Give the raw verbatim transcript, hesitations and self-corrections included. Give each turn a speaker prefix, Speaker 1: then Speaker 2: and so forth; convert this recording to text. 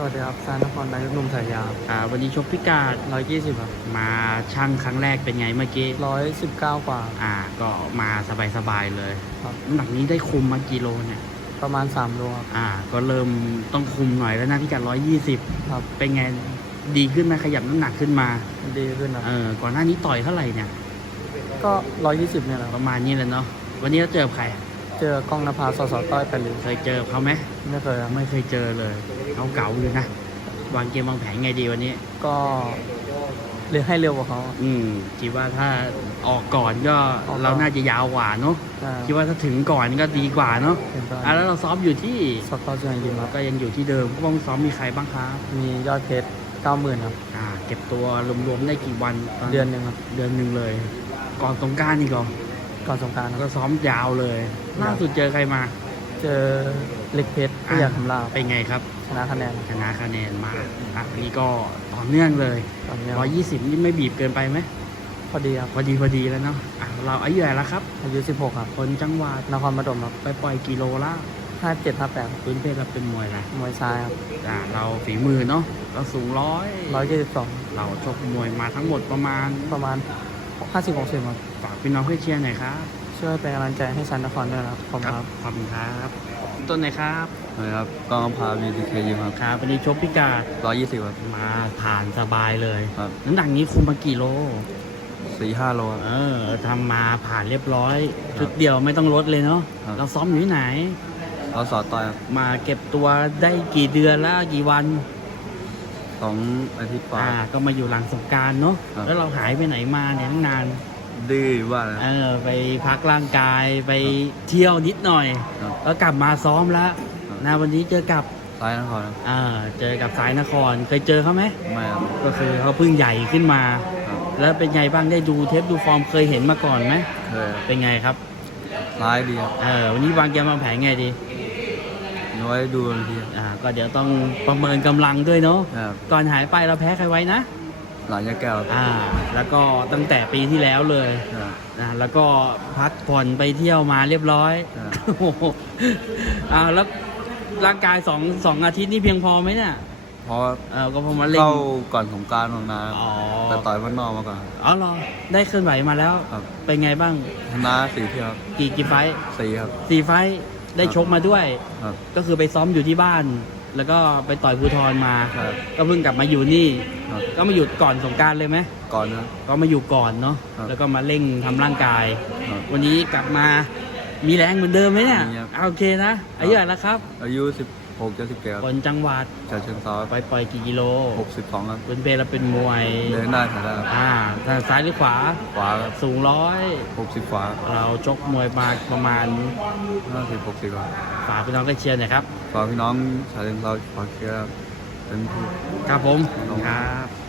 Speaker 1: วัสดีครับซานนครนายกหนุ่มฉายา
Speaker 2: อ่าวันนี้ชกพิกาด
Speaker 1: ร้อยยี่สิบครับ
Speaker 2: มาช่างครั้งแรกเป็นไงเมื่อกี้
Speaker 1: ร้อยสิบเก้ากว่า
Speaker 2: อ่าก็มาสบายๆเลย
Speaker 1: ครับ
Speaker 2: น้ำหนักนี้ได้คุมมากี่โลเนี่ย
Speaker 1: ประมาณสามโลครับ
Speaker 2: อ่าก็เริ่มต้องคุมหน่อยแล้วนะพิกัดร้อยยี่สิบ
Speaker 1: ครับ
Speaker 2: เป็นไงดีขึ้นไหมขยับน้ำหนักขึ้นมา
Speaker 1: ดีขึ้นครับ
Speaker 2: เออก่อนหน้านี้ต่อยเท่าไหร่เนี่ย
Speaker 1: ก็ร้อยยี่สิบเนี่ยแหละค
Speaker 2: ป
Speaker 1: รับ
Speaker 2: ระมาณนี้เลยเนาะวันนี้เราเจอใคร
Speaker 1: เจอกล้องนภาสสต้อยไปเลย
Speaker 2: เคยเจอเขาไหม
Speaker 1: ไม่เคยครับ
Speaker 2: ไม่เคยเจอเลยเขาเก๋าอยู่นะวางเกมวางแผนไงดีวันนี้
Speaker 1: ก็เรียกให้เร็วกว่าเขา
Speaker 2: อืมคิดว่าถ้าออกก่อนก็
Speaker 1: ออกก่อน
Speaker 2: เราน่าจะยาวกว่าเนาะ
Speaker 1: ใช่
Speaker 2: คิดว่าถ้าถึงก่อนก็ดีกว่าเนาะ
Speaker 1: เห็นป่ะ
Speaker 2: อ่ะแล้วเราซ้อมอยู่ที่
Speaker 1: สกอร์เชียงยิมครับ
Speaker 2: ก็ยังอยู่ที่เดิมพวกซ้อมมีใครบ้างครับ
Speaker 1: มียอดเพชรเก้าหมื่นครับ
Speaker 2: อ่าเก็บตัวรวมๆได้กี่วันต
Speaker 1: เดือนหนึ่งครับ
Speaker 2: เดือนหนึ่งเลย ก่อนสงกรานต์นี่ก่อน
Speaker 1: ก่อนสงกรารค
Speaker 2: ก็
Speaker 1: รับ
Speaker 2: ซ้อมยาวเลยล่าสุดเจอใครมา
Speaker 1: เจอเล็กเพชรที่อยากทำลาบ
Speaker 2: เป็นไงครับ
Speaker 1: ชนะคะแนน
Speaker 2: ชนะคะแนนมาอ่ะนี่ก็ต่อเนื่องเลย
Speaker 1: ตอนนี้
Speaker 2: ร้อยยี่สิบนี่ไม่บีบเกินไปไหม
Speaker 1: พอดีครับ
Speaker 2: พอดีพอดีแล้วเนาะอ่ะเราอายุเท่าไหร่แล้วครับ
Speaker 1: อายุสิบหกครับ
Speaker 2: คนจังหวัด
Speaker 1: นครปฐมครับ
Speaker 2: ไปปล่อยกิโลละ
Speaker 1: ห้าเจ็ดห้าแปด
Speaker 2: พื้นเพศเราเป็นมวยอะไร
Speaker 1: มวยซ้ายครับ
Speaker 2: อ่าเราฝีมือเนาะเราสูงร้อย
Speaker 1: ร้อยยี่สิบสอง
Speaker 2: เราชกมวยมาทั้งหมดประมาณ
Speaker 1: ประมาณห้าสิบหกสิบครับ
Speaker 2: ฝากพี่น้องให้เชียร์หน่อยครับ
Speaker 1: ช่วยเป็นกำลังใจให้ซันนครด้วยนะครับขอบคุณครับ
Speaker 2: ขอบคุณครับต้นไหนครับ
Speaker 3: สวัสดีครับกองพาวีดีเคยิมครับ
Speaker 2: ครับวันนี้ชกพิกาด
Speaker 3: ร้อยยี่สิบครับ
Speaker 2: มาผ่านสบายเลย
Speaker 3: ครับ
Speaker 2: น้ำหนักนี้คุมมากี่โล
Speaker 3: สี่ห้าโลครับ
Speaker 2: เออทำมาผ่านเรียบร้อย
Speaker 3: ครับ
Speaker 2: ชุดเดียวไม่ต้องลดเลยเนาะ
Speaker 3: ครับ
Speaker 2: เราซ้อมอยู่ที่ไหน
Speaker 3: เราสอดต่อยครับ
Speaker 2: มาเก็บตัวได้กี่เดือนแล้วกี่วัน
Speaker 3: สองอาทิตย์กว่า
Speaker 2: อ่าก็มาอยู่หลังสงกรารเนาะ
Speaker 3: ครับ
Speaker 2: แล้วเราหายไปไหนมาเนี่ยตั้งนาน
Speaker 3: ดื้อว่านะ
Speaker 2: เออไปพักร่างกายไปเที่ยวนิดหน่อย
Speaker 3: ครับ
Speaker 2: แล้วกลับมาซ้อมแล้ว
Speaker 3: ครับ
Speaker 2: นะวันนี้เจอกับ
Speaker 3: ซ้ายนครครับ
Speaker 2: อ่าเจอกับสายนครเคยเจอเขาไหม
Speaker 3: ไม่ครับ
Speaker 2: ก็คือเขาเพิ่งใหญ่ขึ้นมา
Speaker 3: ครับ
Speaker 2: แล้วเป็นไงบ้างได้ดูเทปดูฟอร์มเคยเห็นมาก่อนไหม
Speaker 3: เคยครับ
Speaker 2: เป็นไงครับ
Speaker 3: ร้ายดีครับ
Speaker 2: เออวันนี้วางเกมวางแผนไงดี
Speaker 3: น้อยดูบางทีครับ
Speaker 2: อ่าก็เดี๋ยวต้องประเมินกำลังด้วยเนาะ
Speaker 3: ครับ
Speaker 2: ก่อนหายไปเราแพ้ใครไว้นะ
Speaker 3: หลังยาแก้วครับ
Speaker 2: อ่าแล้วก็ตั้งแต่ปีที่แล้วเลย
Speaker 3: ครับ
Speaker 2: นะแล้วก็พักผ่อนไปเที่ยวมาเรียบร้อย
Speaker 3: ครับ
Speaker 2: โอ้โหอ่าแล้วร่างกายสองสองอาทิตย์นี่เพียงพอไหมเนี่ย
Speaker 3: เพราะ
Speaker 2: เออก็พอมาเล่น
Speaker 3: เข้าก่อนสงกรารของนา
Speaker 2: อ๋อ
Speaker 3: แต่ต่อยบ้านนอกมาก่อนครับ
Speaker 2: อ๋อเหรอได้เคลื่อนไหวมาแล้ว
Speaker 3: ครับ
Speaker 2: เป็นไงบ้าง
Speaker 3: ชนะสี่เที่ยวครับ
Speaker 2: กี่กี่ไฟท์
Speaker 3: สี่ครับ
Speaker 2: สี่ไฟท์ได้ชกมาด้วย
Speaker 3: ครับ
Speaker 2: ก็คือไปซ้อมอยู่ที่บ้าน แล้วก็ไปต่อยภูทรมา
Speaker 3: ครับ
Speaker 2: ก็เพิ่งกลับมาอยู่นี่
Speaker 3: ครับ
Speaker 2: ก็มาอยู่ก่อนสงกรารเลยไหม
Speaker 3: ก่อนนะ
Speaker 2: ก็มาอยู่ก่อนเนาะ
Speaker 3: ครับ
Speaker 2: แล้วก็มาเร่งทำร่างกาย
Speaker 3: ครับ
Speaker 2: วันนี้กลับมามีแรงเหมือนเดิมไหมเนี่ย
Speaker 3: มีครับ
Speaker 2: เอาโอเคนะอายุเท่าไหร่แล้วครับ
Speaker 3: อายุสิบหกจะสิบเก้า
Speaker 2: คนจังหวัด
Speaker 3: จากเชิงเซา
Speaker 2: ไปปล่อยกี่กิโล
Speaker 3: หกสิบสองครับ
Speaker 2: เป็นเปเราเป็นมวย
Speaker 3: เดินได้ถ่ายได้ครับ
Speaker 2: อ่าทางซ้ายหรือขวา
Speaker 3: ขวาครับ
Speaker 2: สูงร้อย
Speaker 3: หกสิบขวา
Speaker 2: เราชกมวยมาประมาณ
Speaker 3: ห้าสิบหกสิบครับ
Speaker 2: ฝากพี่น้องกันเชียร์หน่อยครับ
Speaker 3: ฝากพี่น้องชาวเชียงรายฝากเชียร์เป็นที่
Speaker 2: ครับผมครับ